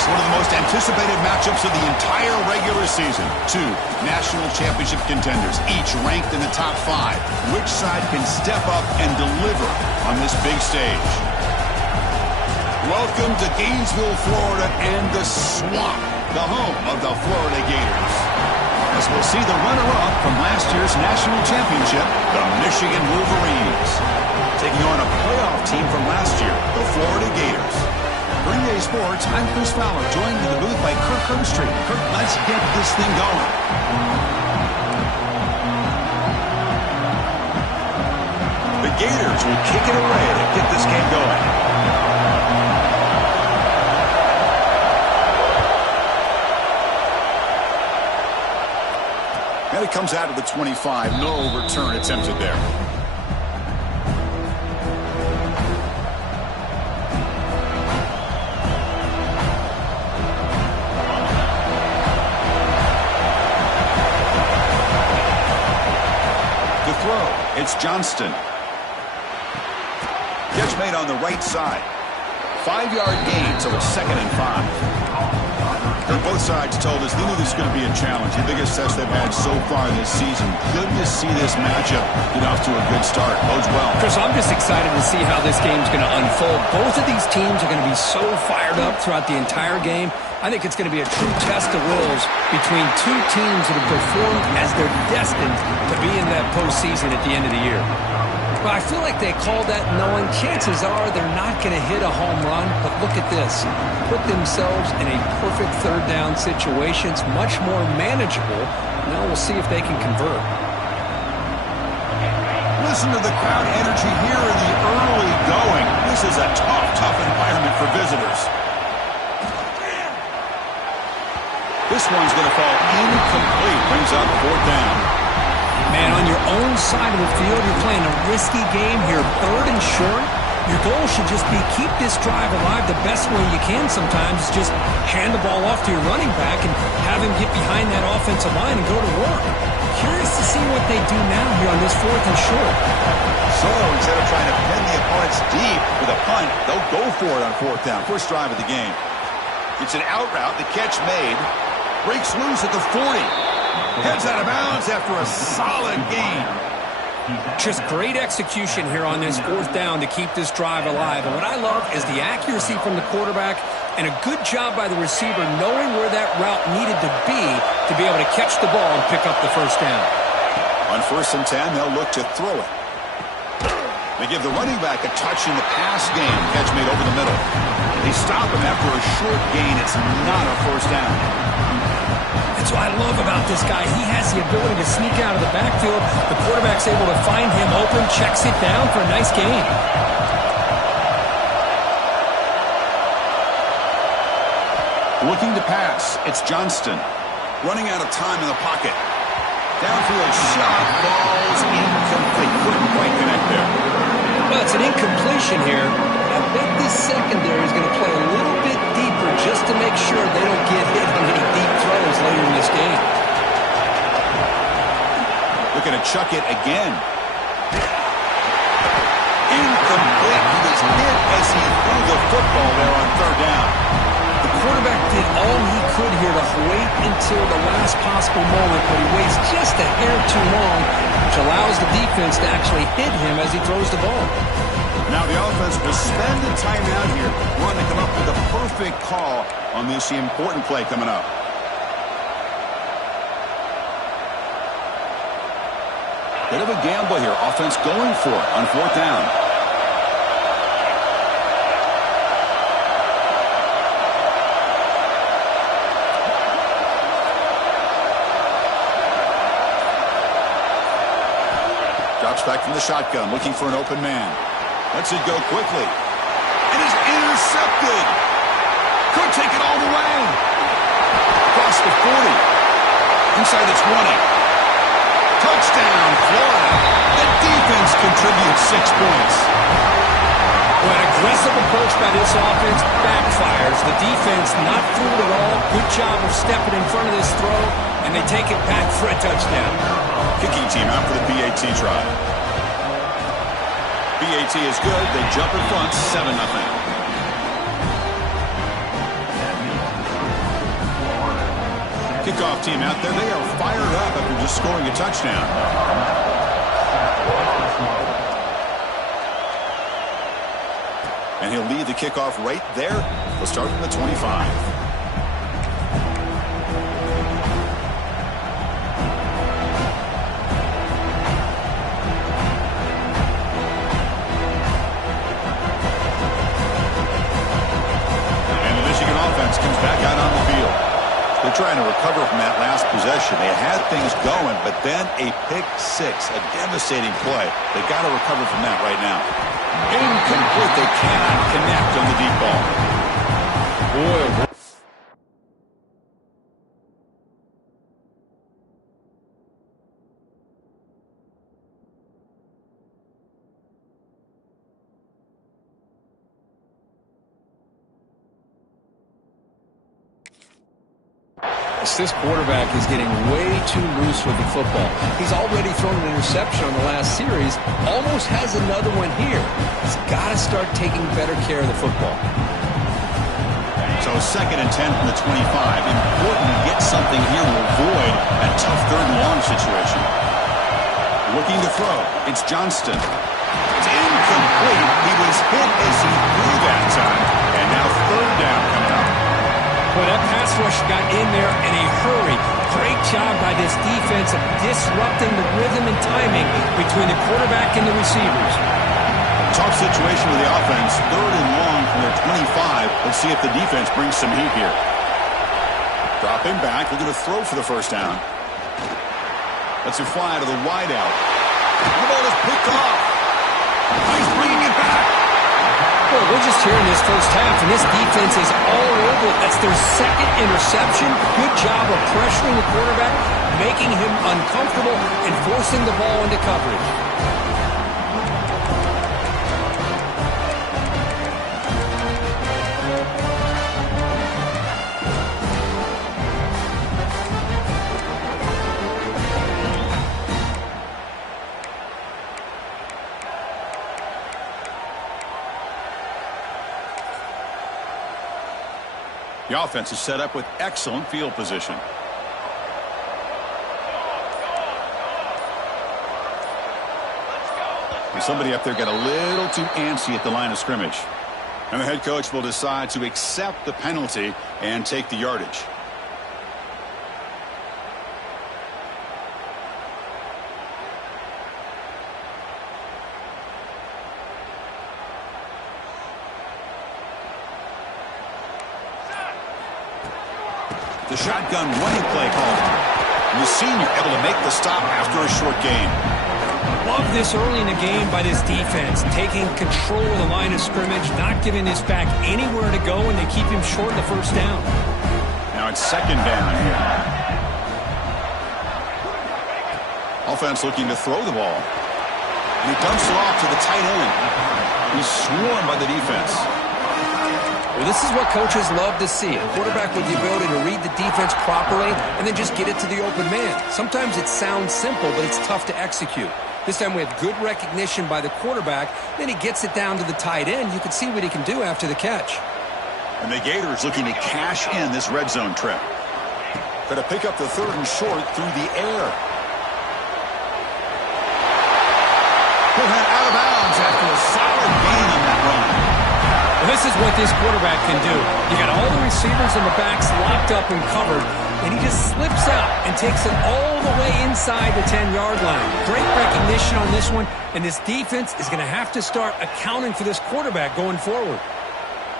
Next, one of the most anticipated matchups of the entire regular season. Two national championship contenders, each ranked in the top 5. Which side can step up and deliver on this big stage? Welcome to Gainesville, Florida, and the Swamp, the home of the Florida Gators. As we'll see the runner-up from last year's national championship, the Michigan Wolverines, taking on a playoff team from last year, the Florida Gators. For Ncaa Sports, I'm Chris Fowler, joined in the booth by Kirk Herbstreit. Kirk, let's get this thing going. The Gators will kick it away to get this game going. And it comes out of the 25. No return attempted there. To throw, it's Johnston. Catch made on the right side. 5-yard gain, so it's 2nd and 5. Both sides told us they knew this was going to be a challenge, the biggest test they've had so far this season. Good to see this matchup get off to a good start. Bodes well. Chris, I'm just excited to see how this game's going to unfold. Both of these teams are going to be so fired up throughout the entire game. I think it's going to be a true test of wills between two teams that have performed as they're destined to be in that postseason at the end of the year. Well, I feel like they called that knowing chances are they're not going to hit a home run. But look at this. Put themselves in a perfect third down situation. It's much more manageable. Now we'll see if they can convert. Listen to the crowd energy here in the early going. This is a tough environment for visitors. This one's going to fall incomplete. Brings up 4th down. Man, on your own side of the field, you're playing a risky game here, 3rd and short. Your goal should just be keep this drive alive the best way you can sometimes. Is just hand the ball off to your running back and have him get behind that offensive line and go to work. Curious to see what they do now here on this 4th and short. So instead of trying to pin the opponents deep with a punt, they'll go for it on 4th down. First drive of the game. It's an out route. The catch made. Breaks loose at the 40. Heads out of bounds after a solid gain. Just great execution here on this 4th down to keep this drive alive. And what I love is the accuracy from the quarterback and a good job by the receiver knowing where that route needed to be able to catch the ball and pick up the first down. On 1st and 10, they'll look to throw it. They give the running back a touch in the pass game. Catch made over the middle. They stop him after a short gain. It's not a first down. That's what I love about this guy. He has the ability to sneak out of the backfield. The quarterback's able to find him open, checks it down for a nice gain. Looking to pass, it's Johnston. Running out of time in the pocket. Downfield shot, balls incomplete. Couldn't quite connect there. Well, it's an incompletion here. I bet this secondary is going to play a little bit deeper just to make sure they don't get hit on any deep throws later in this game. Looking to chuck it again. Incomplete. He was hit as he threw the football there on 3rd down. The quarterback did all he could here to wait until the last possible moment, but he waits just a hair too long, which allows the defense to actually hit him as he throws the ball. Now the offense will spend the timeout here, want to come up with the perfect call on this important play coming up. Bit of a gamble here. Offense going for it on 4th down. Drops back from the shotgun, looking for an open man. Lets it go quickly. It is intercepted. Could take it all the way. Across the 40. Inside the 20. Touchdown, Florida. The defense contributes 6 points. Well, an aggressive approach by this offense backfires. The defense not fooled at all. Good job of stepping in front of this throw, and they take it back for a touchdown. Kicking team out for the BAT try. BAT is good. They jump in front, 7-0. kickoff team out there. They are fired up after just scoring a touchdown. And he'll lead the kickoff right there. He'll start from the 25. Comes back out on the field. They're trying to recover from that last possession. They had things going, but then a pick six, a devastating play. They got to recover from that right now. Incomplete. They cannot connect on the deep ball. Boy. This quarterback is getting way too loose with the football. He's already thrown an interception on the last series, almost has another one here. He's got to start taking better care of the football. So 2nd and 10 from the 25. Important to get something here to avoid that tough 3rd and long situation. Looking to throw. It's Johnston. It's incomplete. He was hit as he threw that time. And now 3rd down coming up. Well, that pass rush got in there in a hurry. Great job by this defense of disrupting the rhythm and timing between the quarterback and the receivers. Tough situation with the offense. 3rd and long from their 25. Let's see if the defense brings some heat here. Dropping back, looking to throw for the 1st down. Let's it fly to the wideout. The ball is picked off. He's bringing it back. Well, we're just here in this first half, and this defense is all over it. That's their 2nd interception. Good job of pressuring the quarterback, making him uncomfortable, and forcing the ball into coverage. The offense is set up with excellent field position. And somebody up there got a little too antsy at the line of scrimmage. And the head coach will decide to accept the penalty and take the yardage. The shotgun running play called. And the senior able to make the stop after a short gain. Love this early in the game by this defense, taking control of the line of scrimmage, not giving this back anywhere to go, and they keep him short of the 1st down. Now it's 2nd down here. Offense looking to throw the ball. And he dumps it off to the tight end. He's swarmed by the defense. Well, this is what coaches love to see. A quarterback with the ability to read the defense properly and then just get it to the open man. Sometimes it sounds simple, but it's tough to execute. This time we have good recognition by the quarterback. Then he gets it down to the tight end. You can see what he can do after the catch. And the Gators looking to cash in this red zone trip. Going to pick up the 3rd and short through the air. He'll head out of bounds after a solid gain on that run. This is what this quarterback can do. You got all the receivers in the backs locked up and covered, and he just slips out and takes it all the way inside the 10-yard line. Great recognition on this one, and this defense is going to have to start accounting for this quarterback going forward.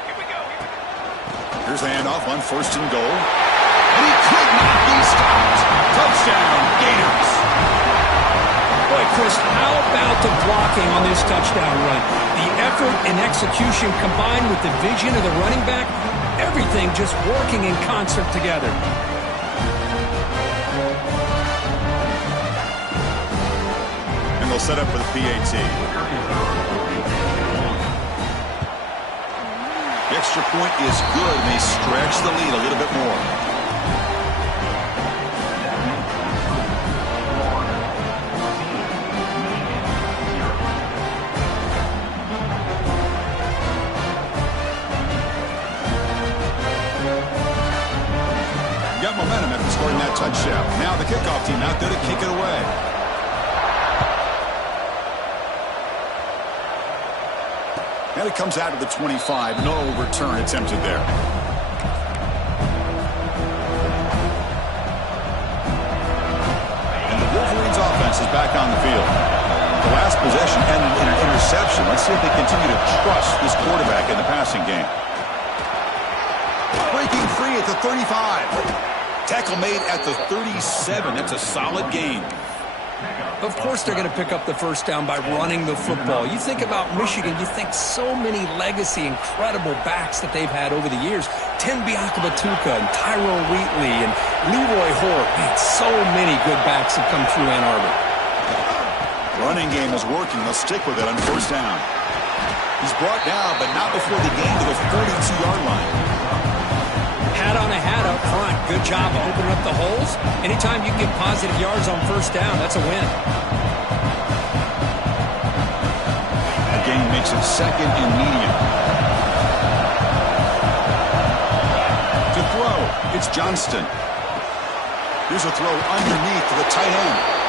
Here we go. Here's the handoff on 1st and goal. And he could not be stopped. Touchdown, Gators. Boy, Chris, how about the blocking on this touchdown run? The effort and execution combined with the vision of the running back, everything just working in concert together. And they'll set up with a PAT. The extra point is good, and they stretch the lead a little bit more. momentum after scoring that touchdown. Now the kickoff team out there to kick it away. And it comes out of the 25. No return attempted there. And the Wolverines offense is back on the field. The last possession ended in an interception. Let's see if they continue to trust this quarterback in the passing game. Breaking free at the 35. Tackle made at the 37. That's a solid gain. Of course they're going to pick up the first down by running the football. You think about Michigan, you think so many legacy, incredible backs that they've had over the years. Tim Biakabatuka and Tyrone Wheatley and Leroy Hoare. Man, so many good backs have come through Ann Arbor. Running game is working. They'll stick with it on first down. He's brought down, but not before the gain to the 42-yard line. Hat on a hat up front. Good job of opening up the holes. Anytime you get positive yards on first down, that's a win. That gain makes it second and medium. To throw, it's Johnston. Here's a throw underneath to the tight end.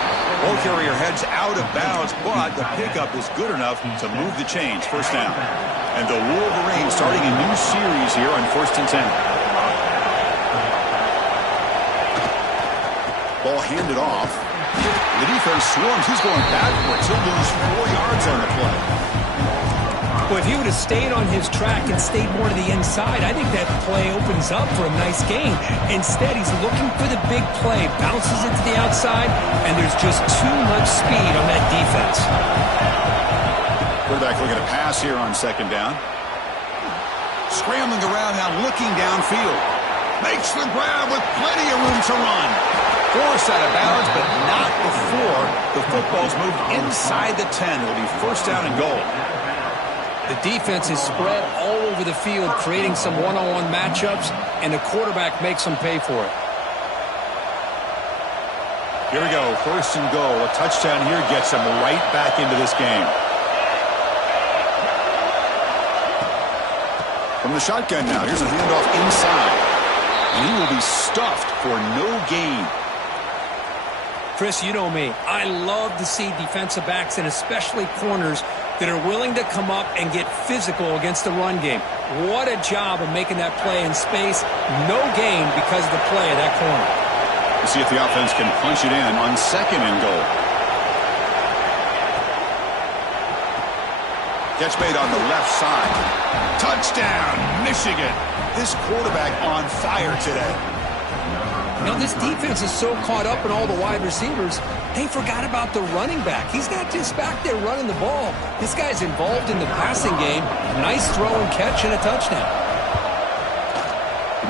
Ball carrier heads out of bounds, but the pickup is good enough to move the chains. First down. And the Wolverines starting a new series here on 1st and 10. Ball handed off. The defense swarms. He's going backwards. He'll lose 4 yards on the play. Well, if he would have stayed on his track and stayed more to the inside, I think that play opens up for a nice gain. Instead, he's looking for the big play, bounces it to the outside, and there's just too much speed on that defense. Quarterback looking to pass here on second down. Scrambling around now, looking downfield. Makes the grab with plenty of room to run. Forced out of bounds, but not before the football's moved inside the 10. It'll be first down and goal. The defense is spread all over the field, creating some one-on-one matchups, and the quarterback makes them pay for it. Here we go, first and goal. A touchdown here gets him right back into this game. From the shotgun now, here's a handoff inside. And he will be stuffed for no gain. Chris, you know me. I love to see defensive backs and especially corners that are willing to come up and get physical against the run game. What a job of making that play in space. No gain because of the play of that corner. We'll see if the offense can punch it in on second and goal. Catch made on the left side. Touchdown, Michigan. This quarterback on fire today. Now, this defense is so caught up in all the wide receivers, they forgot about the running back. He's not just back there running the ball. This guy's involved in the passing game. Nice throw and catch and a touchdown.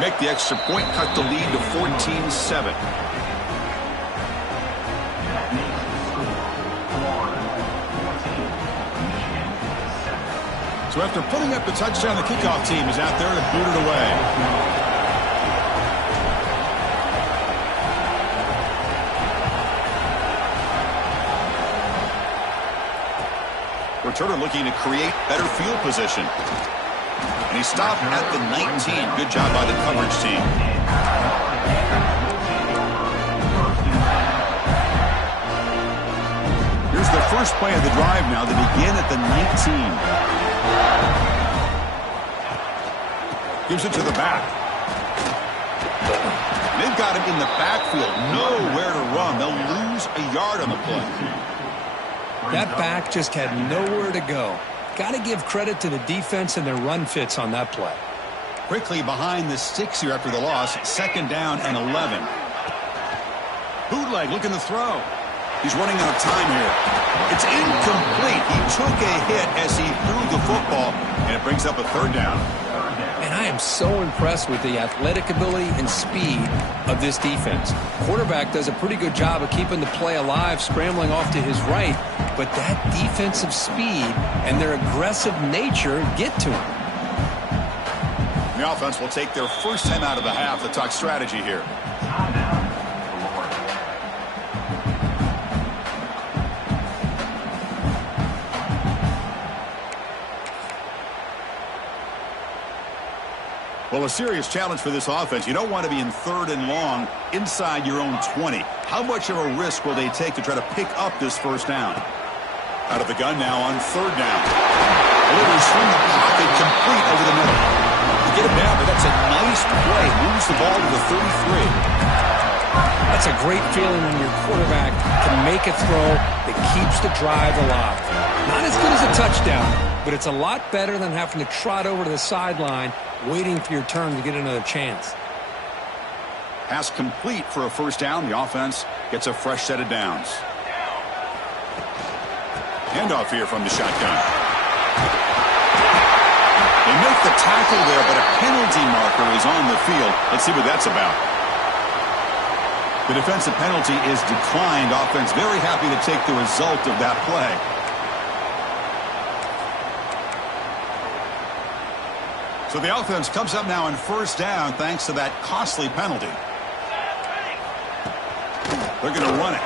Make the extra point, cut the lead to 14-7. So after putting up the touchdown, the kickoff team is out there to boot it away. Returner looking to create better field position. And he stopped at the 19. Good job by the coverage team. Here's the first play of the drive now. They begin at the 19. Gives it to the back. They've got him in the backfield. Nowhere to run. They'll lose a yard on the play. That back just had nowhere to go. Got to give credit to the defense and their run fits on that play. Quickly behind the sticks here after the loss. Second down and 11. Bootleg looking to throw. He's running out of time here. It's incomplete. He took a hit as he threw the football, and it brings up a third down. And I am so impressed with the athletic ability and speed of this defense. Quarterback does a pretty good job of keeping the play alive, scrambling off to his right, but that defensive speed and their aggressive nature get to him. The offense will take their first time out of the half to talk strategy here. Well, a serious challenge for this offense. You don't want to be in 3rd and long inside your own 20. How much of a risk will they take to try to pick up this first down? Out of the gun now on 3rd down. Delivers from the pocket, complete over the middle. You get him down, but that's a nice play. Moves the ball to the 33. That's a great feeling when your quarterback can make a throw that keeps the drive alive. Not as good as a touchdown, but it's a lot better than having to trot over to the sideline waiting for your turn to get another chance. Pass complete for a first down. The offense gets a fresh set of downs. Handoff here from the shotgun. They make the tackle there, but a penalty marker is on the field. Let's see what that's about. The defensive penalty is declined. Offense very happy to take the result of that play. So the offense comes up now on first down thanks to that costly penalty. They're going to run it.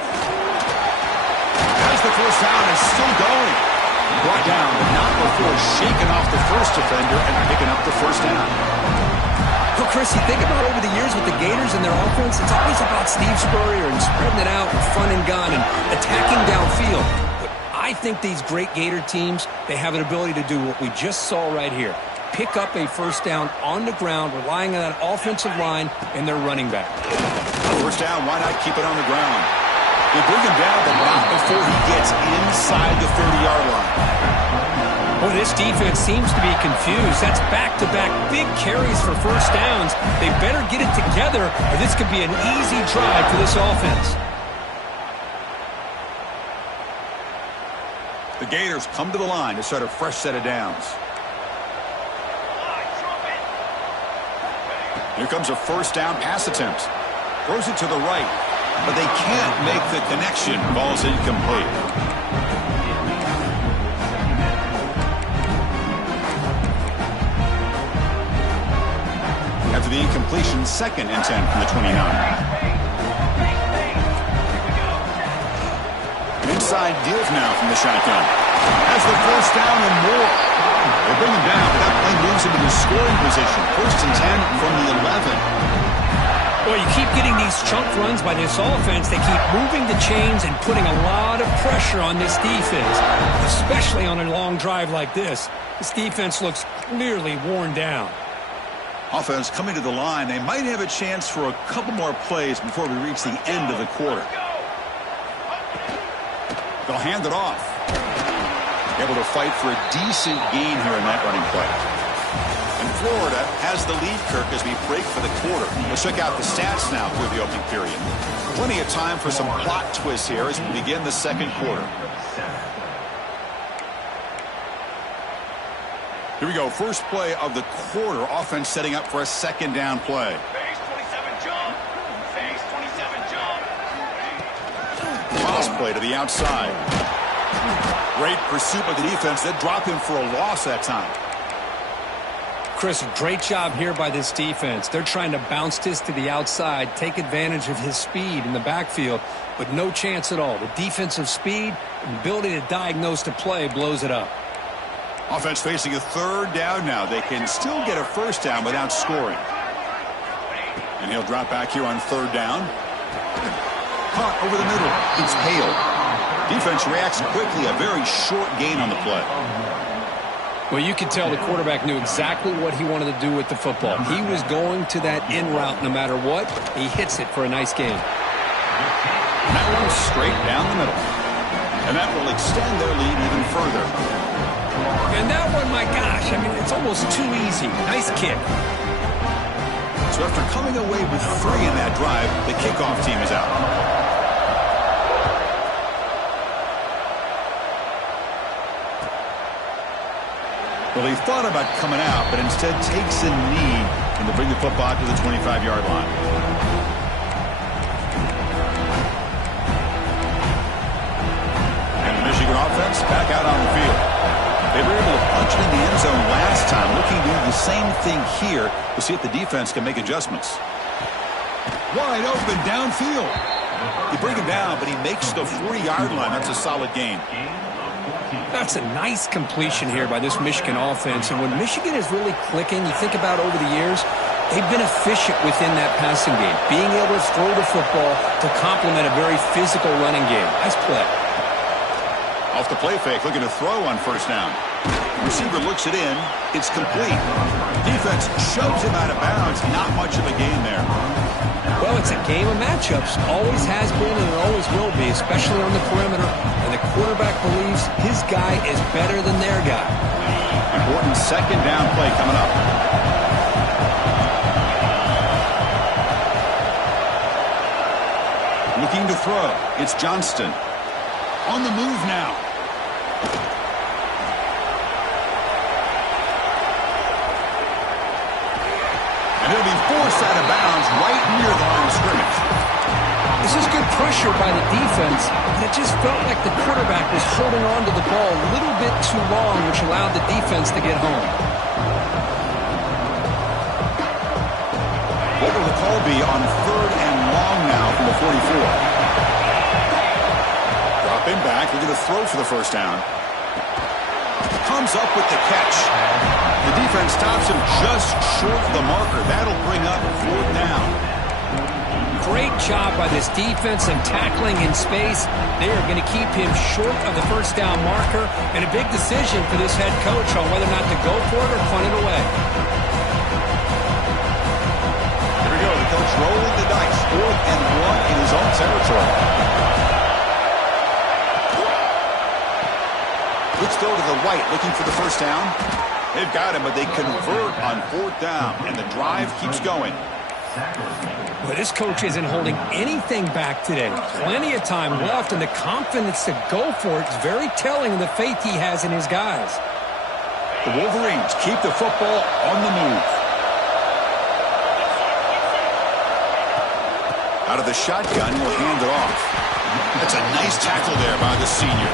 As the first down is still going. Brought down, but not before shaking off the first defender and picking up the first down. Well, Chris, you think about over the years with the Gators and their offense, it's always about Steve Spurrier and spreading it out and front and gun and attacking downfield. But I think these great Gator teams, they have an ability to do what we just saw right here. Pick up a first down on the ground, relying on that offensive line and their running back. First down, why not keep it on the ground? They bring him down, but not before he gets inside the 30-yard line. Well, this defense seems to be confused. That's back-to-back big carries for first downs. They better get it together, or this could be an easy drive for this offense. The Gators come to the line to start a fresh set of downs. Here comes a first down pass attempt. Throws it to the right, but they can't make the connection. Ball's incomplete. After the incompletion, 2nd and 10 from the 29. An inside deals now from the shotgun. Has the first down and more. They bring him down, but that play moves into the scoring position. 1st and 10 from the 11. Well, you keep getting these chunk runs by this offense. They keep moving the chains and putting a lot of pressure on this defense, especially on a long drive like this. This defense looks clearly worn down. Offense coming to the line. They might have a chance for a couple more plays before we reach the end of the quarter. They'll hand it off. Able to fight for a decent gain here in that running play. And Florida has the lead, Kirk, as we break for the quarter. Let's check out the stats now through the opening period. Plenty of time for some plot twists here as we begin the second quarter. Here we go. First play of the quarter. Offense setting up for a second down play. Phase 27 jump. Phase 27 jump. Toss play to the outside. Great pursuit by the defense. They drop him for a loss that time. Chris, great job here by this defense. They're trying to bounce this to the outside, take advantage of his speed in the backfield, but no chance at all. The defensive speed and ability to diagnose the play blows it up. Offense facing a third down now. They can still get a first down without scoring. And he'll drop back here on third down. Caught over the middle. It's Hale. Defense reacts quickly. A very short gain on the play. Well, you could tell the quarterback knew exactly what he wanted to do with the football. He was going to that in route no matter what. He hits it for a nice gain. That one straight down the middle. And that will extend their lead even further. And that one, my gosh, I mean, it's almost too easy. Nice kick. So after coming away with 3 in that drive, the kickoff team is out. Well, he thought about coming out, but instead takes a knee and to bring the football to the 25-yard line. And the Michigan offense back out on the field. They were able to punch it in the end zone last time, looking to do the same thing here. We'll see if the defense can make adjustments. Wide open downfield. You bring him down, but he makes the 40-yard line. That's a solid gain. That's a nice completion here by this Michigan offense. And when Michigan is really clicking, you think about over the years, they've been efficient within that passing game, being able to throw the football to complement a very physical running game. Nice play. Off the play fake, looking to throw on first down. Receiver looks it in. It's complete. Defense shoves him out of bounds. Not much of a gain there. Well, it's a game of matchups. Always has been and it always will be, especially on the perimeter. And the quarterback believes his guy is better than their guy. Important second down play coming up. Looking to throw. It's Johnston. On the move now. And he'll be forced out of bounds right near the line of scrimmage. This is good pressure by the defense, but it just felt like the quarterback was holding on to the ball a little bit too long, which allowed the defense to get home. What will the call be on 3rd and long now from the 44? Dropping back, looking to throw for the first down. Comes up with the catch. The defense stops him just short of the marker. That'll bring up 4th down. Great job by this defense and tackling in space. They are going to keep him short of the first down marker, and a big decision for this head coach on whether or not to go for it or punt it away. Here we go. The coach rolling the dice. 4th and 1 in his own territory. Let's throw to the right, looking for the first down. They've got him, but they convert on 4th down, and the drive keeps going. Well, this coach isn't holding anything back today. Plenty of time left, and the confidence to go for it is very telling of the faith he has in his guys. The Wolverines keep the football on the move. Out of the shotgun, will hand it off. That's a nice tackle there by the senior.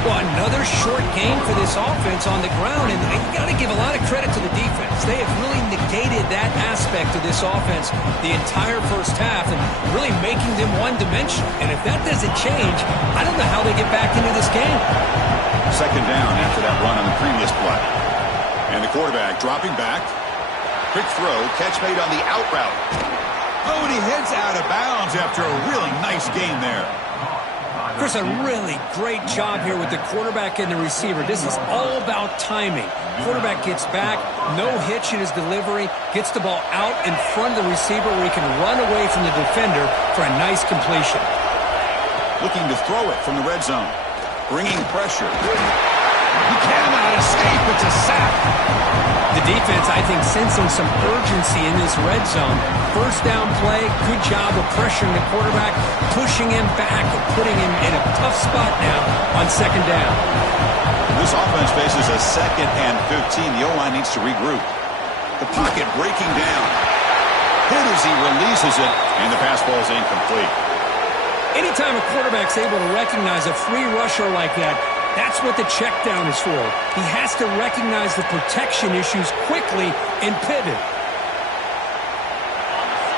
Well, another short gain for this offense on the ground, and you got to give a lot of credit to the defense. They have really negated that aspect of this offense the entire first half and really making them one-dimensional. And if that doesn't change, I don't know how they get back into this game. Second down after that run on the previous play. And the quarterback dropping back. Quick throw, catch made on the out route. Oh, and he heads out of bounds after a really nice gain there. Chris, a really great job here with the quarterback and the receiver. This is all about timing. Quarterback gets back, no hitch in his delivery, gets the ball out in front of the receiver where he can run away from the defender for a nice completion. Looking to throw it from the red zone. Bringing pressure. He cannot escape. It's a sack. The defense, I think, sensing some urgency in this red zone. First down play, good job of pressuring the quarterback, pushing him back and putting him in a tough spot now on second down. This offense faces a 2nd and 15. The O-line needs to regroup. The pocket breaking down. Hit as he releases it, and the pass ball is incomplete. Anytime a quarterback's able to recognize a free rusher like that, that's what the check down is for. He has to recognize the protection issues quickly and pivot.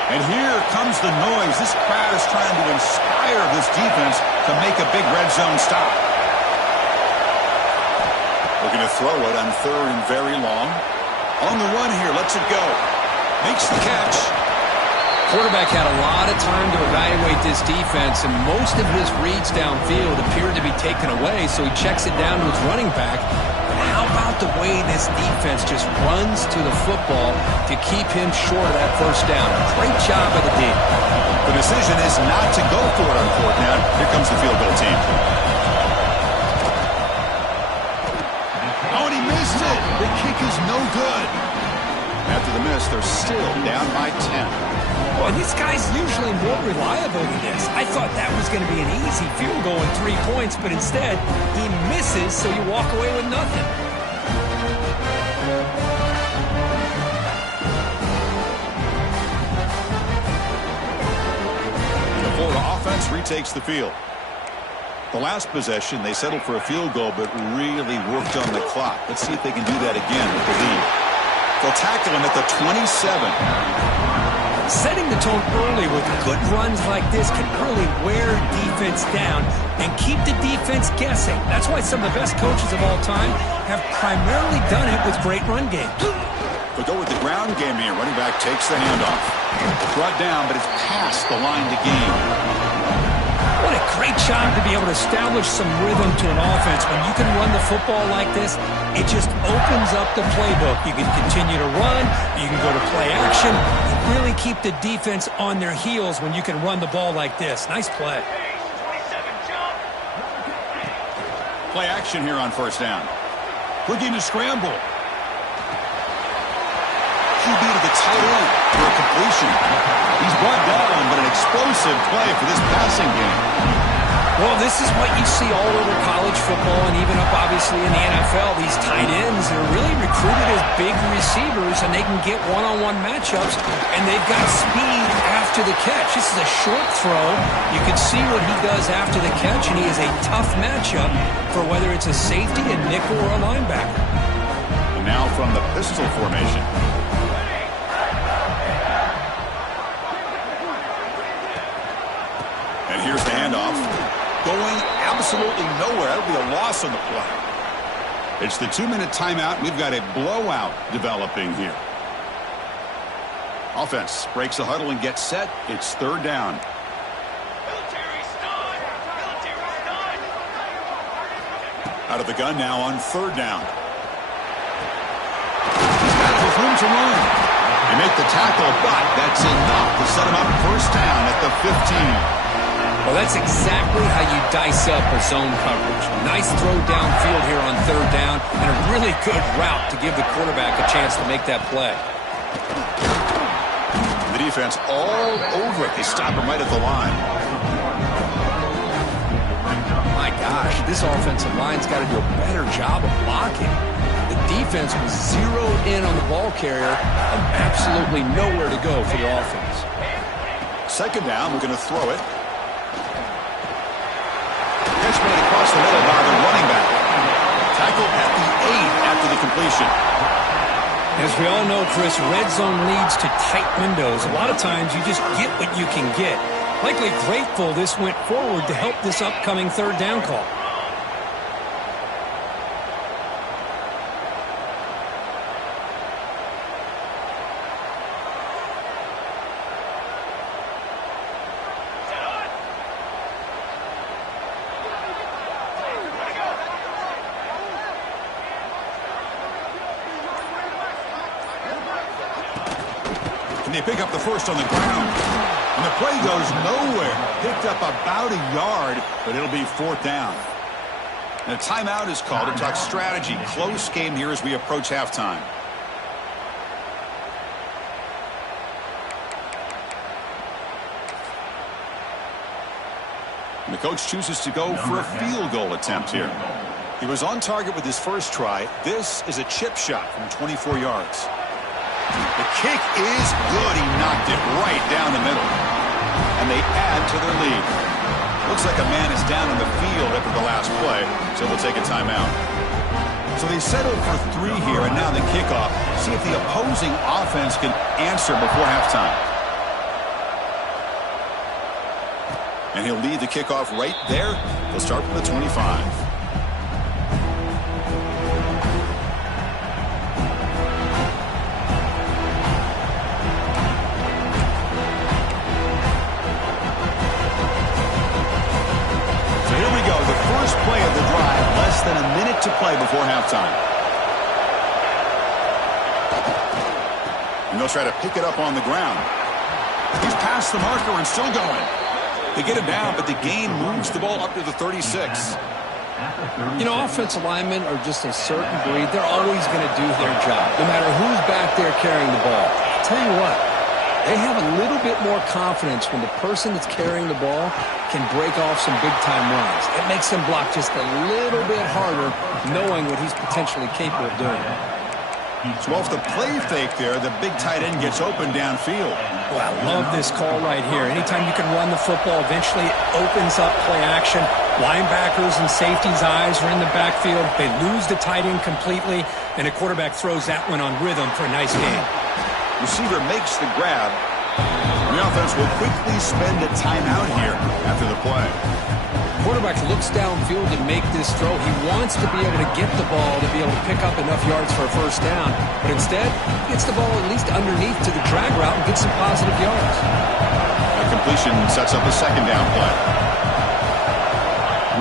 And here comes the noise. This crowd is trying to inspire this defense to make a big red zone stop. Looking to throw it on 3rd and very long. On the run here, lets it go. Makes the catch. Quarterback had a lot of time to evaluate this defense, and most of his reads downfield appeared to be taken away, so he checks it down to his running back. But how about the way this defense just runs to the football to keep him short of that first down? Great job by the team. The decision is not to go for it on 4th down. Here comes the field goal team. Oh, and he missed it. The kick is no good. After the miss, they're still down by 10. Boy, this guy's usually more reliable than this. I thought that was going to be an easy field goal and 3 points, but instead, he misses, so you walk away with nothing. The Florida offense retakes the field. The last possession, they settled for a field goal, but really worked on the clock. Let's see if they can do that again with the lead. They'll tackle him at the 27. Setting the tone early with good runs like this can really wear defense down and keep the defense guessing. That's why some of the best coaches of all time have primarily done it with great run games. But go with the ground game here. Running back takes the handoff. Brought down, but it's past the line to gain. What a great job to be able to establish some rhythm to an offense. When you can run the football like this, it just opens up the playbook. You can continue to run. You can go to play action. You really keep the defense on their heels when you can run the ball like this. Nice play. Play action here on first down. Looking to scramble. QB to the tight end for a completion. He's brought down, but an explosive play for this passing game. Well, this is what you see all over college football and even up, obviously, in the NFL. These tight ends are really recruited as big receivers, and they can get one-on-one matchups, and they've got speed after the catch. This is a short throw. You can see what he does after the catch, and he is a tough matchup for whether it's a safety, a nickel, or a linebacker. And now from the pistol formation. And here's the handoff. Going absolutely nowhere. That'll be a loss on the play. It's the 2-minute timeout. We've got a blowout developing here. Offense breaks the huddle and gets set. It's third down. Out of the gun now on third down. He's got room to run. They make the tackle, but that's enough to set him up first down at the 15. Well, that's exactly how you dice up a zone coverage. Nice throw downfield here on third down, and a really good route to give the quarterback a chance to make that play. The defense all over it. They stop him right at the line. My gosh, this offensive line's got to do a better job of blocking. The defense was zeroed in on the ball carrier and absolutely nowhere to go for the offense. Second down, we're going to throw it. Catch made across the middle by the running back. Tackle at the 8 after the completion. As we all know, Chris, red zone leads to tight windows. A lot of times you just get what you can get. Likely grateful this went forward to help this upcoming third down call. They pick up the first on the ground. And the play goes nowhere. Picked up about a yard, but it'll be fourth down. And a timeout is called to talk strategy. Close game here as we approach halftime. And the coach chooses to go for a field goal attempt here. He was on target with his first try. This is a chip shot from 24 yards. The kick is good. He knocked it right down the middle. And they add to their lead. Looks like a man is down on the field after the last play, so they'll take a timeout. So they settled for 3 here, and now the kickoff. See if the opposing offense can answer before halftime. And he'll lead the kickoff right there. He'll start from the 25. First play of the drive, less than a minute to play before halftime. And they'll try to pick it up on the ground. He's past the marker and still going. They get him down, but the gain moves the ball up to the 36. You know, offensive linemen are just a certain breed. They're always going to do their job, no matter who's back there carrying the ball. I'll tell you what. They have a little bit more confidence when the person that's carrying the ball can break off some big-time runs. It makes them block just a little bit harder, knowing what he's potentially capable of doing. So off the play fake there, the big tight end gets open downfield. Well, I love this call right here. Anytime you can run the football, eventually it opens up play action. Linebackers and safeties' eyes are in the backfield. They lose the tight end completely, and the quarterback throws that one on rhythm for a nice gain. Receiver makes the grab, The offense will quickly spend a timeout here after the play. Quarterback looks downfield to make this throw. He wants to be able to get the ball to be able to pick up enough yards for a first down. But instead, he gets the ball at least underneath to the drag route and gets some positive yards. A completion sets up a second down play.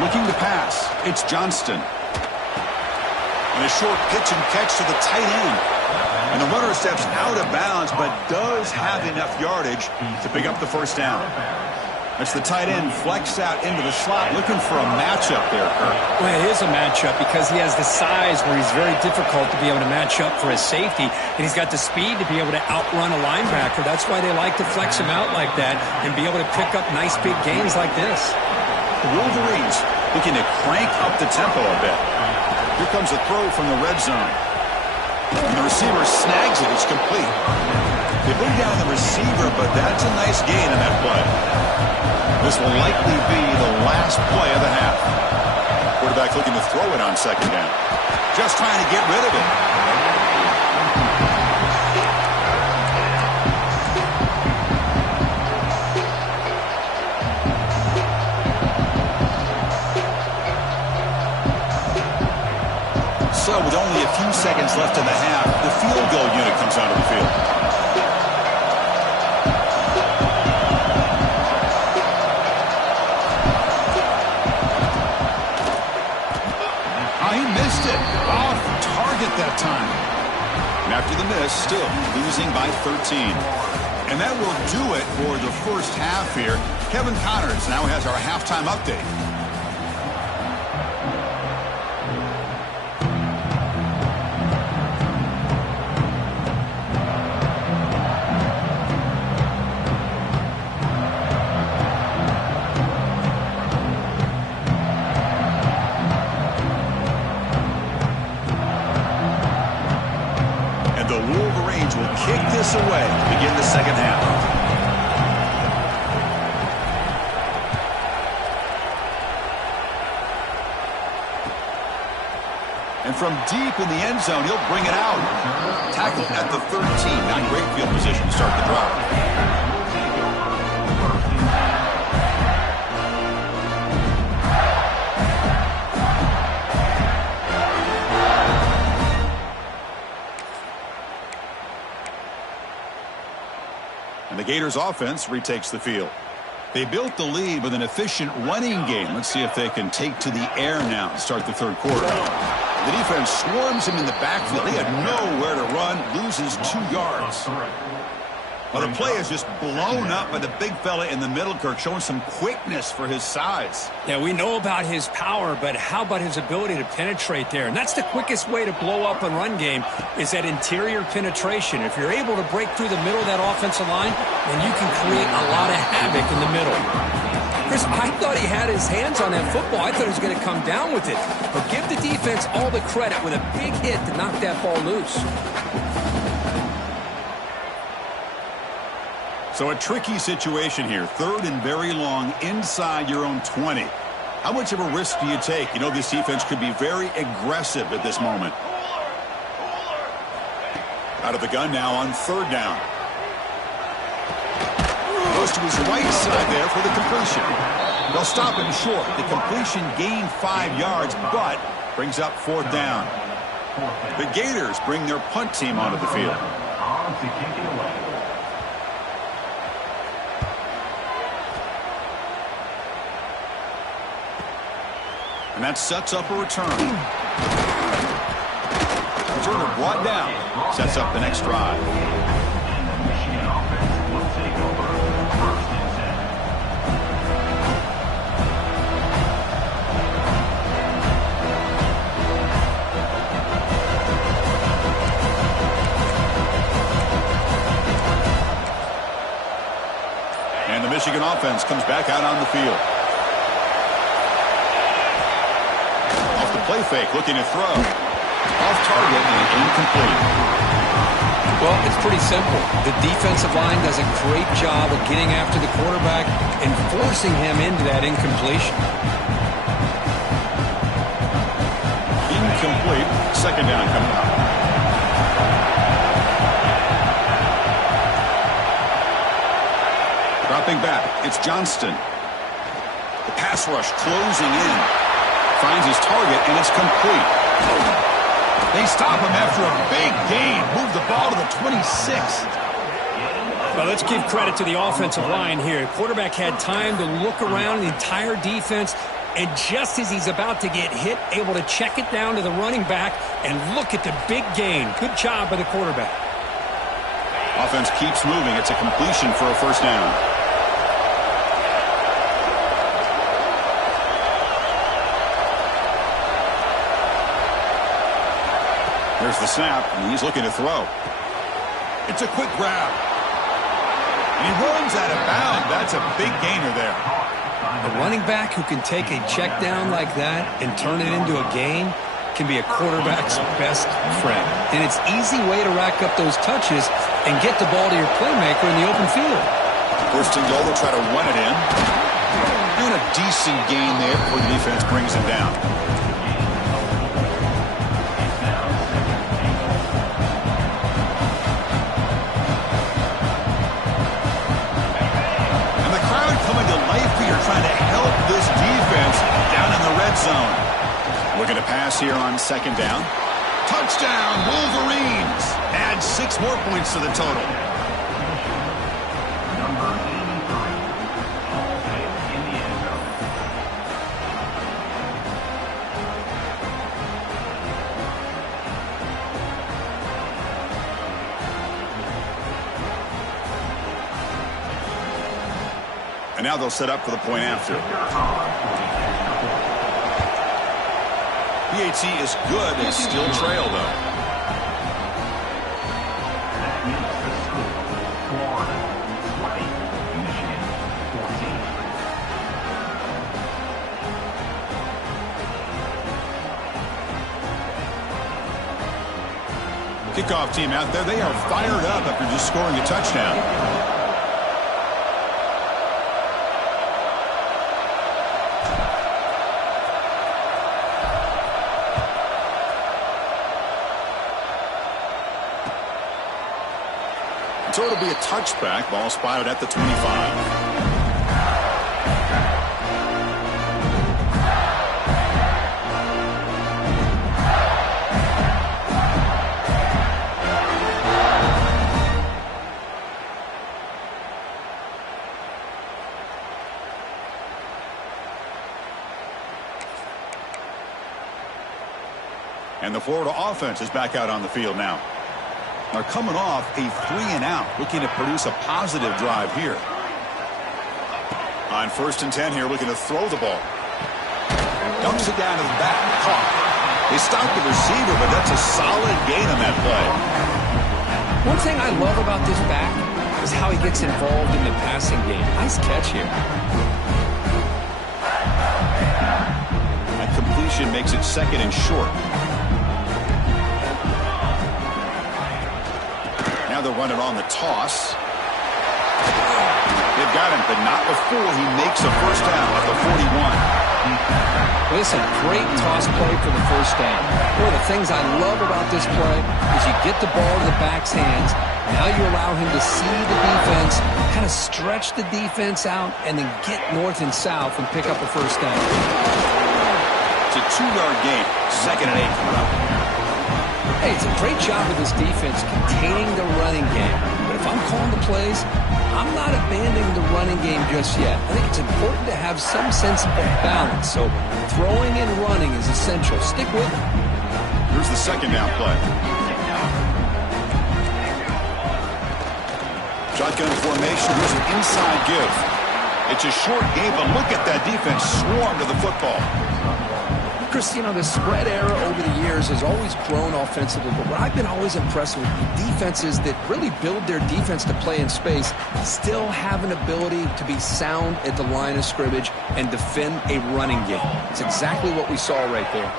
Looking to pass, it's Johnston. And a short pitch and catch to the tight end. And the runner steps out of bounds, but does have enough yardage to pick up the first down. That's the tight end flexed out into the slot, looking for a matchup there, Kirk. Well, it is a matchup because he has the size where he's very difficult to be able to match up for his safety, and he's got the speed to be able to outrun a linebacker. That's why they like to flex him out like that and be able to pick up nice big gains like this. The Wolverines looking to crank up the tempo a bit. Here comes a throw from the red zone. And the receiver snags it. It's complete. They bring down the receiver, but that's a nice gain in that play. This will likely be the last play of the half. Quarterback looking to throw it on second down. Just trying to get rid of it. So with only a few seconds left in the half, the field goal unit comes onto the field. That time. And after the miss, still losing by 13. And that will do it for the first half here. Kevin Connors now has our halftime update. Away to begin the second half. And from deep in the end zone, he'll bring it out. Tackled at the 13. Not great field position to start the drive. And the Gators offense retakes the field. They built the lead with an efficient running game. Let's see if they can take to the air now to start the third quarter. The defense swarms him in the backfield. He had nowhere to run, loses 2 yards. Well, the play is just blown up by the big fella in the middle, Kirk, showing some quickness for his size. Yeah, we know about his power, but how about his ability to penetrate there? And that's the quickest way to blow up a run game is that interior penetration. If you're able to break through the middle of that offensive line, then you can create a lot of havoc in the middle. Chris, I thought he had his hands on that football. I thought he was going to come down with it. But give the defense all the credit with a big hit to knock that ball loose. So a tricky situation here. Third and very long inside your own 20. How much of a risk do you take? You know this defense could be very aggressive at this moment. Out of the gun now on third down. Goes to his right side there for the completion. They'll stop it short. The completion gained 5 yards, but brings up fourth down. The Gators bring their punt team onto the field. And that sets up a return. Returner brought down. Sets up the next drive. And the Michigan offense comes back out on the field. Play fake, looking to throw. Off target and incomplete. Well, it's pretty simple. The defensive line does a great job of getting after the quarterback and forcing him into that incompletion. Incomplete. Second down coming up. Dropping back, it's Johnston. The pass rush closing in. Finds his target, and it's complete. They stop him after a big gain. Move the ball to the 26. Well, let's give credit to the offensive line here. Quarterback had time to look around the entire defense, and just as he's about to get hit, able to check it down to the running back, and look at the big gain. Good job by the quarterback. Offense keeps moving. It's a completion for a first down. There's the snap, and he's looking to throw. It's a quick grab. And he runs out of bounds. That's a big gainer there. A running back who can take a check down like that and turn it into a gain can be a quarterback's best friend. And it's an easy way to rack up those touches and get the ball to your playmaker in the open field. First and goal, they'll try to run it in. Doing a decent gain there before the defense brings him down. Trying to help this defense down in the red zone. Looking to pass here on second down. Touchdown, Wolverines. Add 6 more points to the total. And now they'll set up for the point after. PAT is good and still trail, though. Kickoff team out there, they are fired up after just scoring a touchdown. So it'll be a touchback. Ball spotted at the 25. And the Florida offense is back out on the field now. They're coming off a 3-and-out, looking to produce a positive drive here. On 1st and 10 here, looking to throw the ball. Dumps it down to the back. Caught. They stopped the receiver, but that's a solid gain on that play. One thing I love about this back is how he gets involved in the passing game. Nice catch here. That completion makes it 2nd and short. Now they'll run it on the toss. They've got him, but not before he makes a first down at the 41. Listen, great toss play for the first down. One of the things I love about this play is you get the ball to the back's hands. Now you allow him to see the defense, kind of stretch the defense out, and then get north and south and pick up a first down. It's a 2-yard gain, 2nd and 8 coming up. Hey, it's a great job of this defense containing the running game. But if I'm calling the plays, I'm not abandoning the running game just yet. I think it's important to have some sense of balance. So throwing and running is essential. Stick with it. Here's the 2nd down play. Shotgun formation. Here's an inside give. It's a short game, but look at that defense swarm to the football. Chris, you know, the spread era over the years has always grown offensively, but what I've been always impressed with, the defenses that really build their defense to play in space still have an ability to be sound at the line of scrimmage and defend a running game. It's exactly what we saw right there.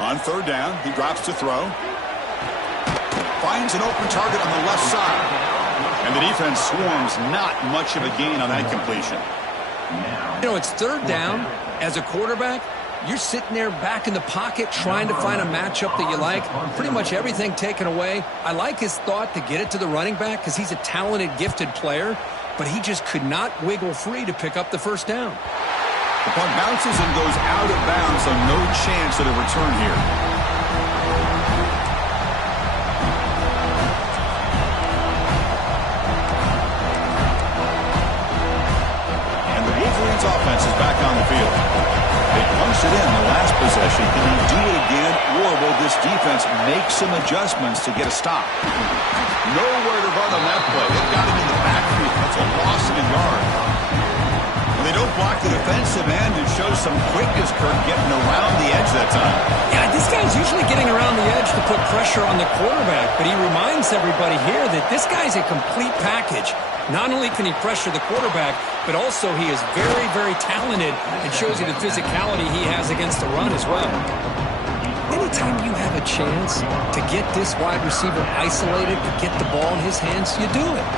On 3rd down, he drops to throw. Finds an open target on the left side. And the defense swarms, not much of a gain on that completion. You know, it's 3rd down. As a quarterback, You're sitting there back in the pocket trying to find a matchup that you like. Pretty much everything taken away. I like his thought to get it to the running back because he's a talented, gifted player, but he just could not wiggle free to pick up the first down. The punt bounces and goes out of bounds, so no chance at a return here. And the Wolverines offense is back on the field. They punched it in the last possession. Can they do it again, or will this defense make some adjustments to get a stop? Nowhere to run on that play. They've got him in the backfield. That's a loss of a yard. When they don't block the defensive end, it shows some quickness, Kirk, getting around the edge that time. Yeah, this guy's usually getting around the edge to put pressure on the quarterback, but he reminds everybody here that this guy's a complete package. Not only can he pressure the quarterback, but also he is very, very talented and shows you the physicality he has against the run as well. Anytime you have a chance to get this wide receiver isolated, to get the ball in his hands, you do it.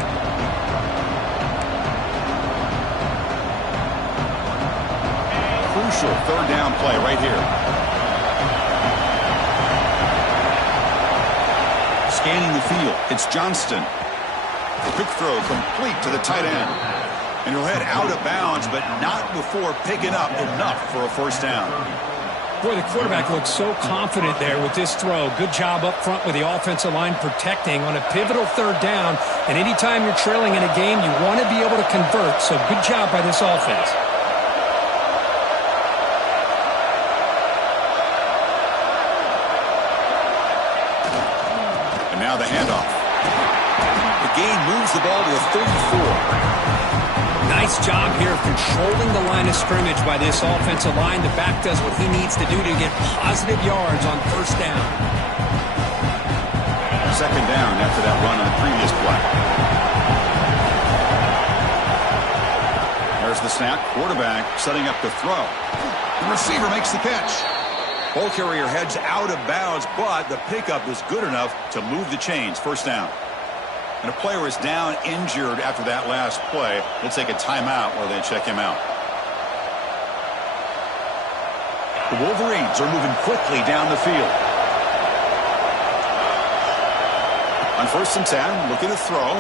Crucial third down play right here. Scanning the field, it's Johnston. Quick throw complete to the tight end. And he'll head out of bounds, but not before picking up enough for a first down. Boy, the quarterback looks so confident there with this throw. Good job up front with the offensive line protecting on a pivotal third down. And anytime you're trailing in a game, you want to be able to convert. So good job by this offense. And now the handoff. The gain moves the ball to the 34. Nice job here of controlling the line of scrimmage by this offensive line. The back does what he needs to do to get positive yards on first down. Second down after that run on the previous play. There's the snap. Quarterback setting up the throw. The receiver makes the catch. Ball carrier heads out of bounds, but the pickup was good enough to move the chains. First down. And a player is down injured after that last play. They'll take a timeout while they check him out. The Wolverines are moving quickly down the field. On first and 10, looking to throw.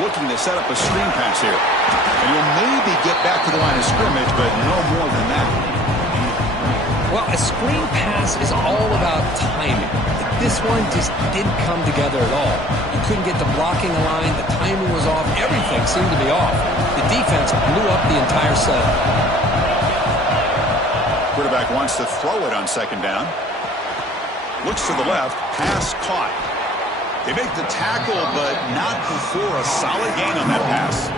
Looking to set up a screen pass here. And he'll maybe get back to the line of scrimmage, but no more than that. Well, a screen pass is all about timing. This one just didn't come together at all. You couldn't get the blocking line, the timing was off, everything seemed to be off. The defense blew up the entire setup. Quarterback wants to throw it on second down. Looks to the left, pass caught. They make the tackle, but not before a solid gain on that pass.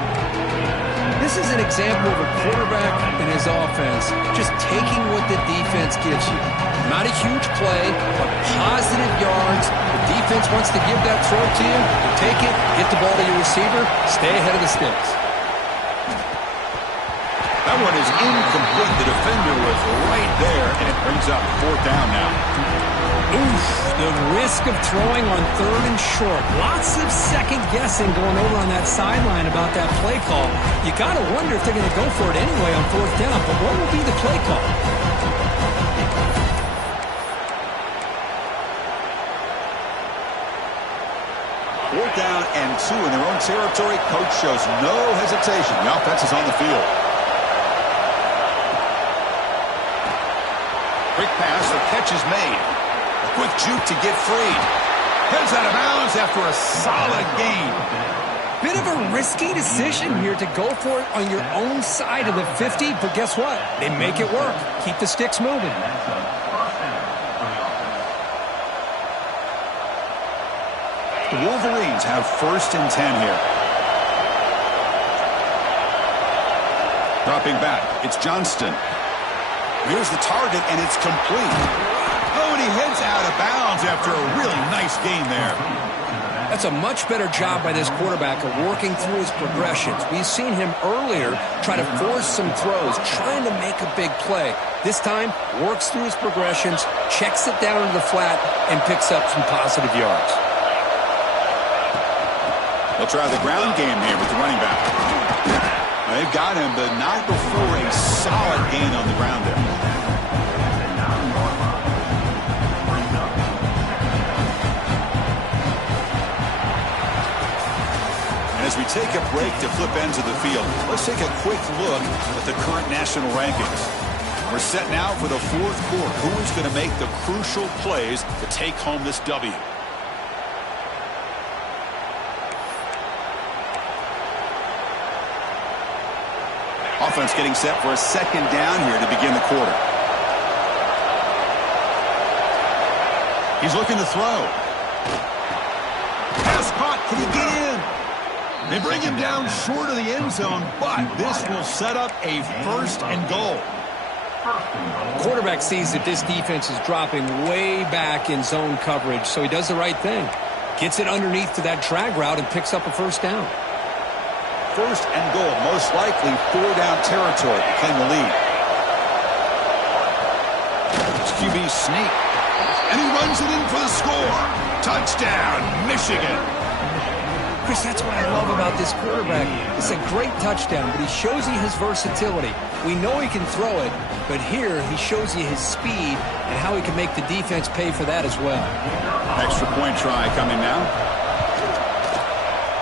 This is an example of a quarterback and his offense just taking what the defense gives you. Not a huge play, but positive yards. The defense wants to give that throw to you. You take it, get the ball to your receiver, stay ahead of the sticks. That one is incomplete. The defender was right there, and it brings up fourth down now. Oof, the risk of throwing on third and short. Lots of second guessing going over on that sideline about that play call. You got to wonder if they're going to go for it anyway on fourth down, but what will be the play call? Fourth down and 2 in their own territory. Coach shows no hesitation. The offense is on the field. Quick pass, the catch is made. A quick juke to get free. Heads out of bounds after a solid gain. Bit of a risky decision here to go for it on your own side of the 50, but guess what? They make it work. Keep the sticks moving. The Wolverines have first and 10 here. Dropping back, it's Johnston. Here's the target, and it's complete. Oh, and he heads out of bounds after a really nice gain there. That's a much better job by this quarterback of working through his progressions. We've seen him earlier try to force some throws, trying to make a big play. This time, works through his progressions, checks it down into the flat, and picks up some positive yards. They'll try the ground game here with the running back. They've got him, but not before a solid gain on the ground there. Take a break to flip ends of the field. Let's take a quick look at the current national rankings. We're set now for the fourth quarter. Who is going to make the crucial plays to take home this W? Offense getting set for a second down here to begin the quarter. He's looking to throw. Pass caught. Can he get in? They bring him down short of the end zone, but this will set up a first and goal. Quarterback sees that this defense is dropping way back in zone coverage, so he does the right thing. Gets it underneath to that drag route and picks up a first down. First and goal, most likely 4-down territory to claim the lead. It's QB sneak. And he runs it in for the score. Touchdown, Michigan. Chris, that's what I love about this quarterback. It's a great touchdown, but he shows you his versatility. We know he can throw it, but here he shows you his speed and how he can make the defense pay for that as well. Extra point try coming now.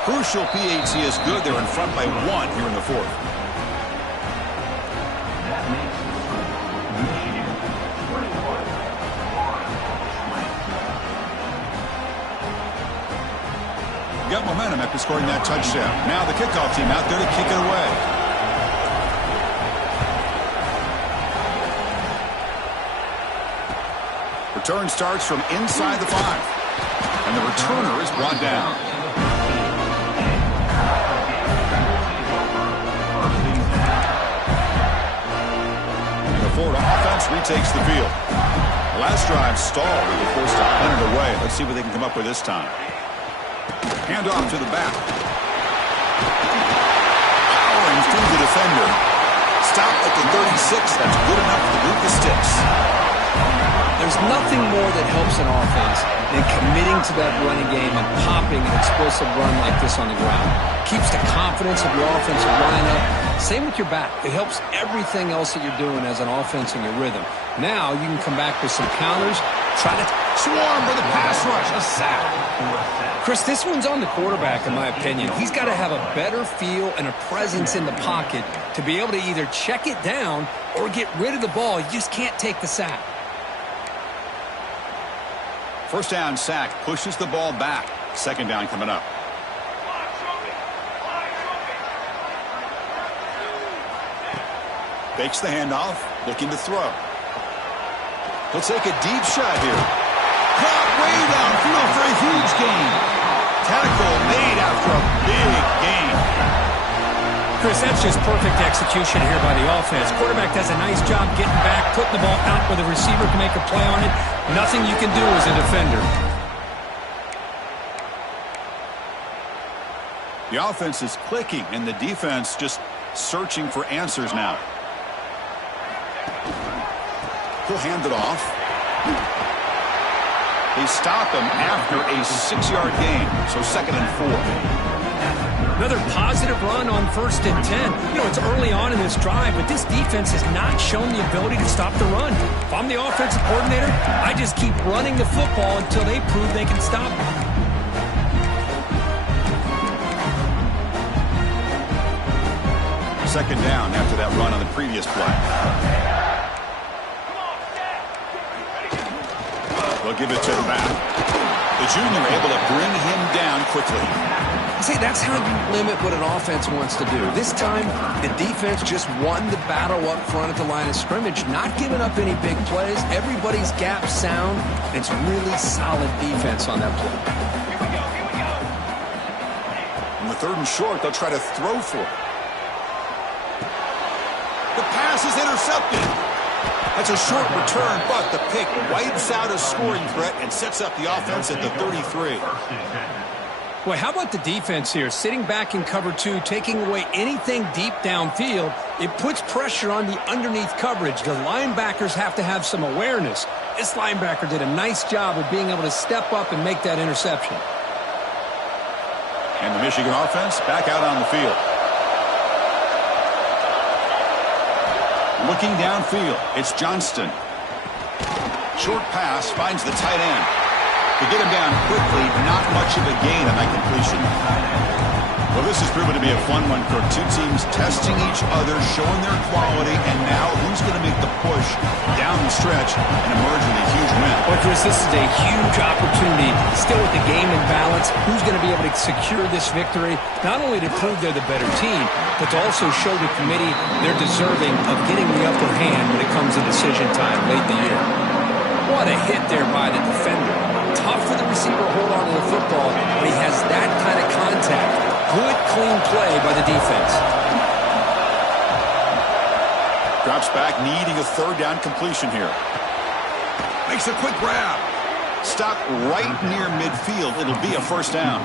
Crucial PAT is good. They're in front by 1 here in the fourth. Got momentum after scoring that touchdown. Now the kickoff team out there to kick it away. Return starts from inside the 5. And the returner is brought down. The Florida offense retakes the field. The last drive stalled. They were forced to punt it away. Let's see what they can come up with this time. Hand off to the back. Powering through the defender. Stop at the 36. That's good enough to move the sticks. There's nothing more that helps an offense than committing to that running game and popping an explosive run like this on the ground. Keeps the confidence of your offensive lineup. Same with your back. It helps everything else that you're doing as an offense in your rhythm. Now you can come back with some counters. Try to swarm for the pass rush. A sack. Chris, this one's on the quarterback, in my opinion. He's got to have a better feel and a presence in the pocket to be able to either check it down or get rid of the ball. You just can't take the sack. First down sack pushes the ball back. Second down coming up. Fakes the handoff, looking to throw. He'll take a deep shot here. Caught way downfield for a huge gain. Tackle made after a big gain. Chris, that's just perfect execution here by the offense. Quarterback does a nice job getting back, putting the ball out where the receiver can make a play on it. Nothing you can do as a defender. The offense is clicking, and the defense just searching for answers now. He'll hand it off. They stop him after a 6-yard gain, so 2nd and 4. Another positive run on 1st and 10. You know, it's early on in this drive, but this defense has not shown the ability to stop the run. If I'm the offensive coordinator, I just keep running the football until they prove they can stop it. Second down after that run on the previous play. They'll give it to the back. The junior able to bring him down quickly. See, that's how you limit what an offense wants to do. This time, the defense just won the battle up front at the line of scrimmage, not giving up any big plays. Everybody's gap sound. It's really solid defense on that play. On the 3rd and short, they'll try to throw for it. The pass is intercepted. That's a short return, but the pick wipes out a scoring threat and sets up the offense at the 33. Boy, how about the defense here? Sitting back in cover 2, taking away anything deep downfield. It puts pressure on the underneath coverage. The linebackers have to have some awareness. This linebacker did a nice job of being able to step up and make that interception. And the Michigan offense back out on the field. Looking downfield, it's Johnston. Short pass finds the tight end. To get him down quickly, not much of a gain on that completion. Well, this has proven to be a fun one, Kirk. Two teams testing each other, showing their quality, and now who's going to make the push down the stretch and emerge with a huge win? Well, Chris, this is a huge opportunity. Still with the game in balance, who's going to be able to secure this victory, not only to prove they're the better team, but to also show the committee they're deserving of getting the upper hand when it comes to decision time late in the year. What a hit there by the defender. Tough for the receiver to hold on to the football, but he has that kind of contact. Good, clean play by the defense. Drops back, needing a third down completion here. Makes a quick grab. Stop right near midfield. It'll be a first down.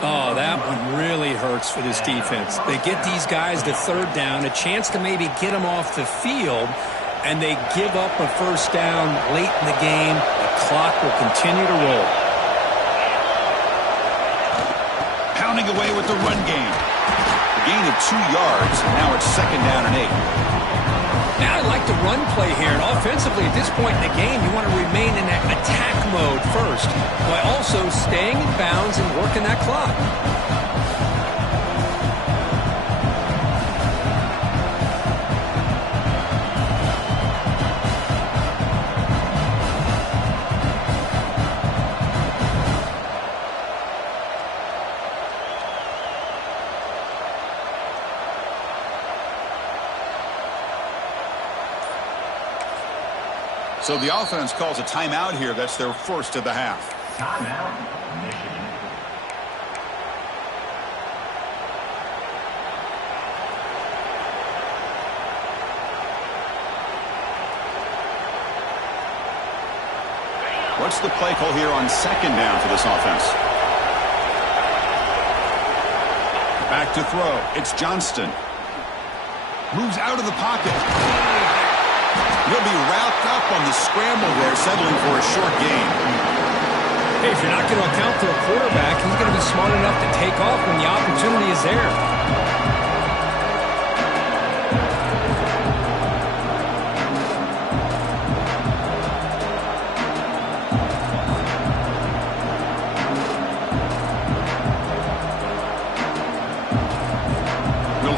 Oh, that one really hurts for this defense. They get these guys to third down, a chance to maybe get them off the field, and they give up a first down late in the game. The clock will continue to roll. Pounding away with the run game. A gain of 2 yards. Now it's second down and 8. Now I like the run play here. And offensively, at this point in the game, you want to remain in that attack mode first, while also staying in bounds and working that clock. So the offense calls a timeout here. That's their first of the half. Timeout, Michigan. What's the play call here on second down for this offense? Back to throw. It's Johnston. Moves out of the pocket. He'll be wrapped up on the scramble there, settling for a short gain. Hey, if you're not going to account for a quarterback, he's going to be smart enough to take off when the opportunity is there.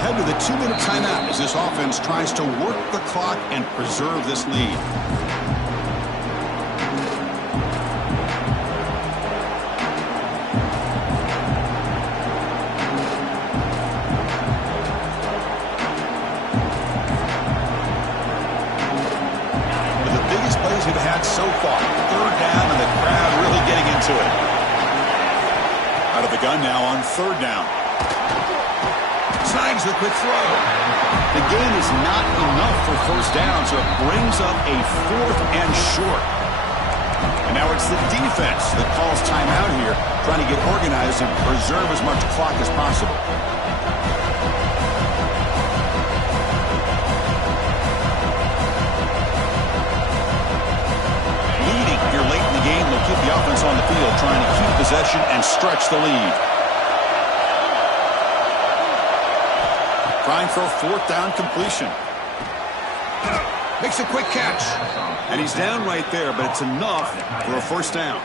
Head to the 2-minute timeout as this offense tries to work the clock and preserve this lead. One of the biggest plays we've had so far. Third down and the crowd really getting into it. Out of the gun now on third down. Snags the quick throw. The gain is not enough for first down, so it brings up a 4th and short. And now it's the defense that calls timeout here, trying to get organized and preserve as much clock as possible. Leading here late in the game, they'll keep the offense on the field, trying to keep possession and stretch the lead. Trying for a 4th down completion. Makes a quick catch. And he's down right there, but it's enough for a first down.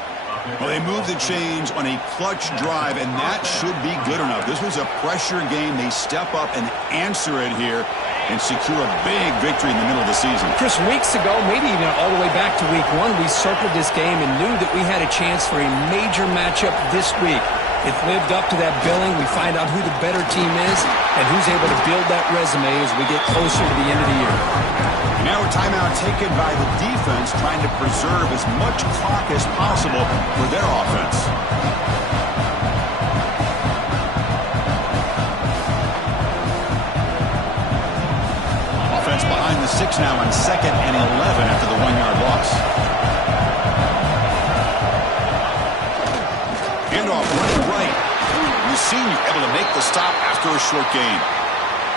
Well, they move the chains on a clutch drive, and that should be good enough. This was a pressure game. They step up and answer it here and secure a big victory in the middle of the season. Chris, weeks ago, maybe even all the way back to week 1, we circled this game and knew that we had a chance for a major matchup this week. It lived up to that billing. We find out who the better team is and who's able to build that resume as we get closer to the end of the year. Now a timeout taken by the defense, trying to preserve as much clock as possible for their offense. Offense behind the 6 now on 2nd and 11 after the 1-yard loss. Handoff running right. Senior able to make the stop after a short gain.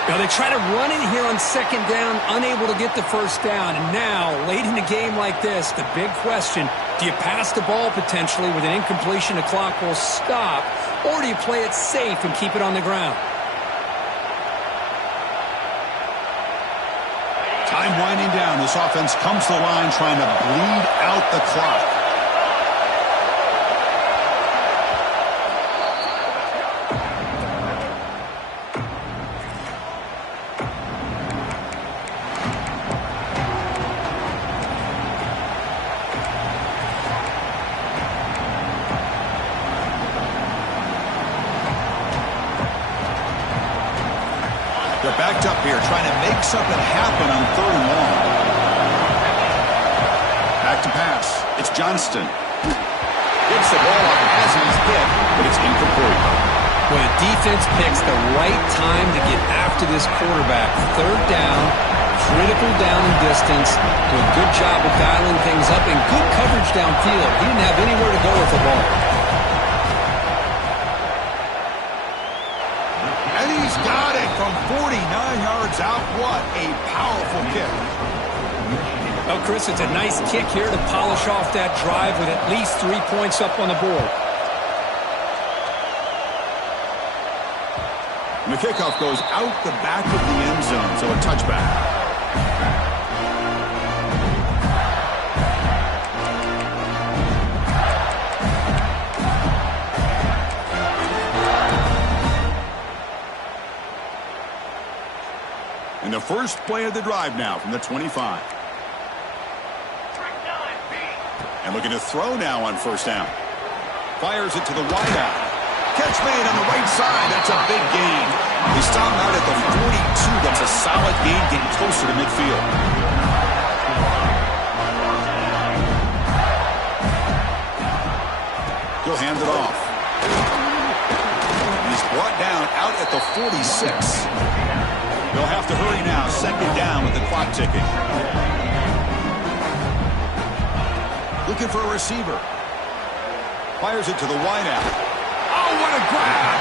Now they try to run it here on second down, unable to get the first down. And now, late in a game like this, the big question, do you pass the ball potentially with an incompletion, the clock will stop, or do you play it safe and keep it on the ground? Time winding down. This offense comes to the line trying to bleed out the clock. Backed up here, trying to make something happen on 3rd and long. Back to pass. It's Johnston. Gets the ball up as he's hit, but it's incomplete. Well, the defense picks the right time to get after this quarterback. 3rd down, critical down and distance. Do a good job of dialing things up and good coverage downfield. He didn't have anywhere to go with the ball. And he's got it from 49 yards out. What a powerful kick. Well, Chris, it's a nice kick here to polish off that drive with at least 3 points up on the board. And the kickoff goes out the back of the end zone, so a touchback. And the first play of the drive now from the 25. And looking to throw now on 1st down. Fires it to the wideout. Catch made on the right side. That's a big gain. They stop him out at the 42. That's a solid gain, getting closer to midfield. He'll hand it off. He's brought down out at the 46. They'll have to hurry now. 2nd down with the clock ticking. Looking for a receiver. Fires it to the wideout. Oh, what a grab!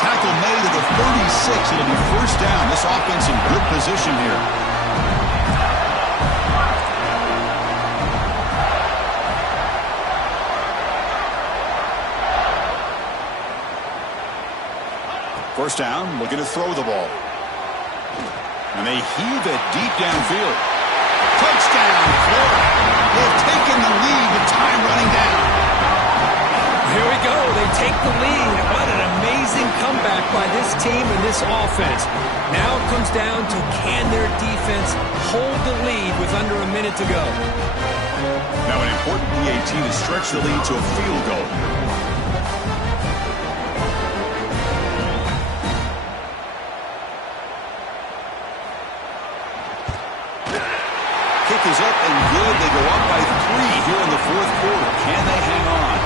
Tackle made at the 36. It'll be 1st down. This offense in good position here. First down, looking to throw the ball. And they heave it deep downfield. Touchdown, Florida. They've taken the lead with time running down. Here we go. They take the lead. What an amazing comeback by this team and this offense. Now it comes down to can their defense hold the lead with under a minute to go. Now an important PAT to stretch the lead to a field goal. Kick is up and good. They go up by 3 here in the 4th quarter. Can they hang on?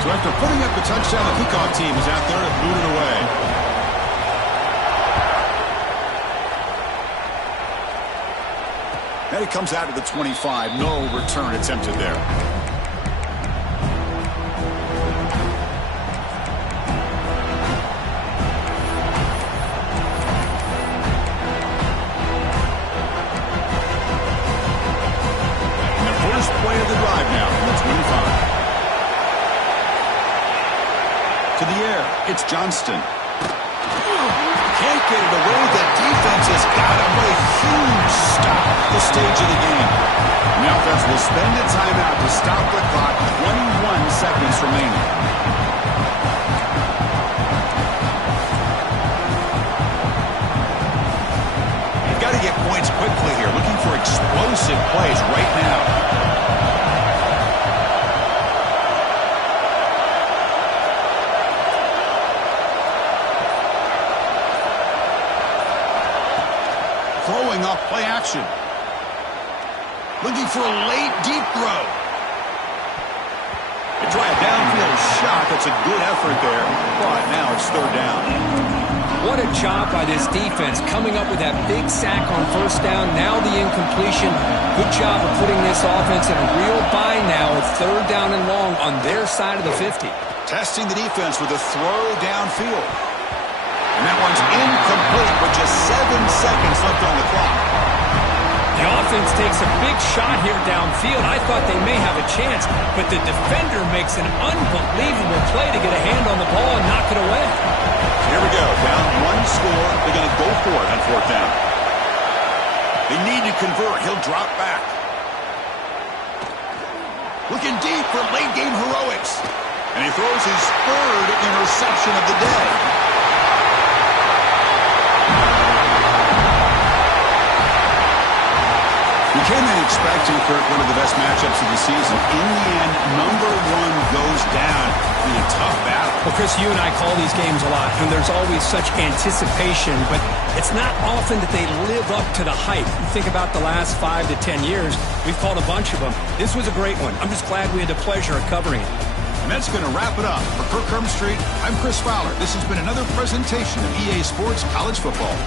So after putting up the touchdown, the kickoff team is out there to boot it away. And it comes out to the 25. No return attempted there. Play of the drive now from the 25. To the air, it's Johnston. Can't get it away. The defense has got him. What a huge stop at this stage of the game. And the offense will spend a timeout to stop the clock. 21 seconds remaining. You've got to get points quickly here. Looking for explosive plays right now. Throwing off play action. Looking for a late deep throw. They try a downfield shot. That's a good effort there. But now it's 3rd down. What a job by this defense coming up with that big sack on 1st down. Now the incompletion. Good job of putting this offense in a real bind now with 3rd down and long on their side of the 50. Testing the defense with a throw downfield. And that one's incomplete with just 7 seconds left on the clock. The offense takes a big shot here downfield. I thought they may have a chance, but the defender makes an unbelievable play to get a hand on the ball and knock it away. Here we go. Down 1 score. They're going to go for it on 4th down. They need to convert. He'll drop back. Looking deep for late game heroics. And he throws his 3rd interception of the day. Can they expecting, Kirk, one of the best matchups of the season. In the end, number one goes down in a tough battle. Well, Chris, you and I call these games a lot, and there's always such anticipation, but it's not often that they live up to the hype. You think about the last 5 to 10 years, we've called a bunch of them. This was a great one. I'm just glad we had the pleasure of covering it. And that's going to wrap it up. For Kirk Street, I'm Chris Fowler. This has been another presentation of EA Sports College Football.